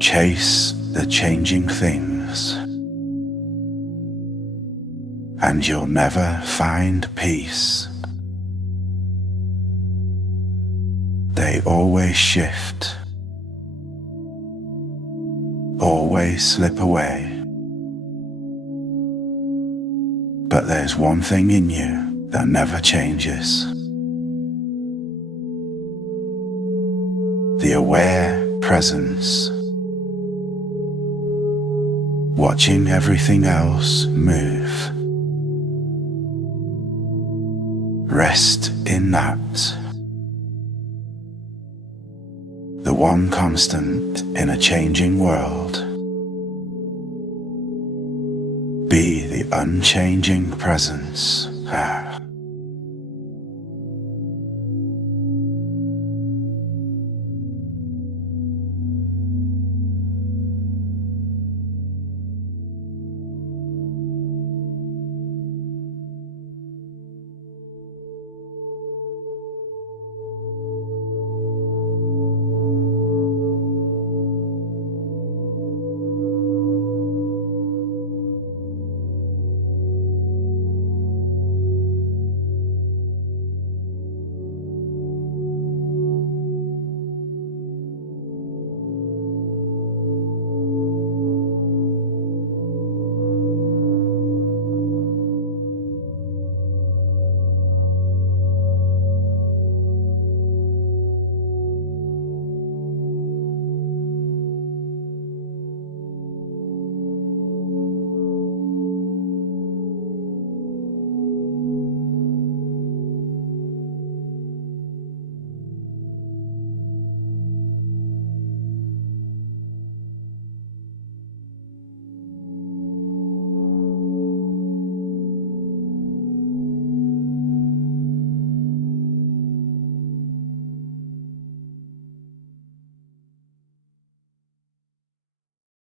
Chase the changing things, and you'll never find peace. They always shift, always slip away. But there's one thing in you that never changes. The aware presence, watching everything else move. Rest in that. The one constant in a changing world. Be the unchanging presence.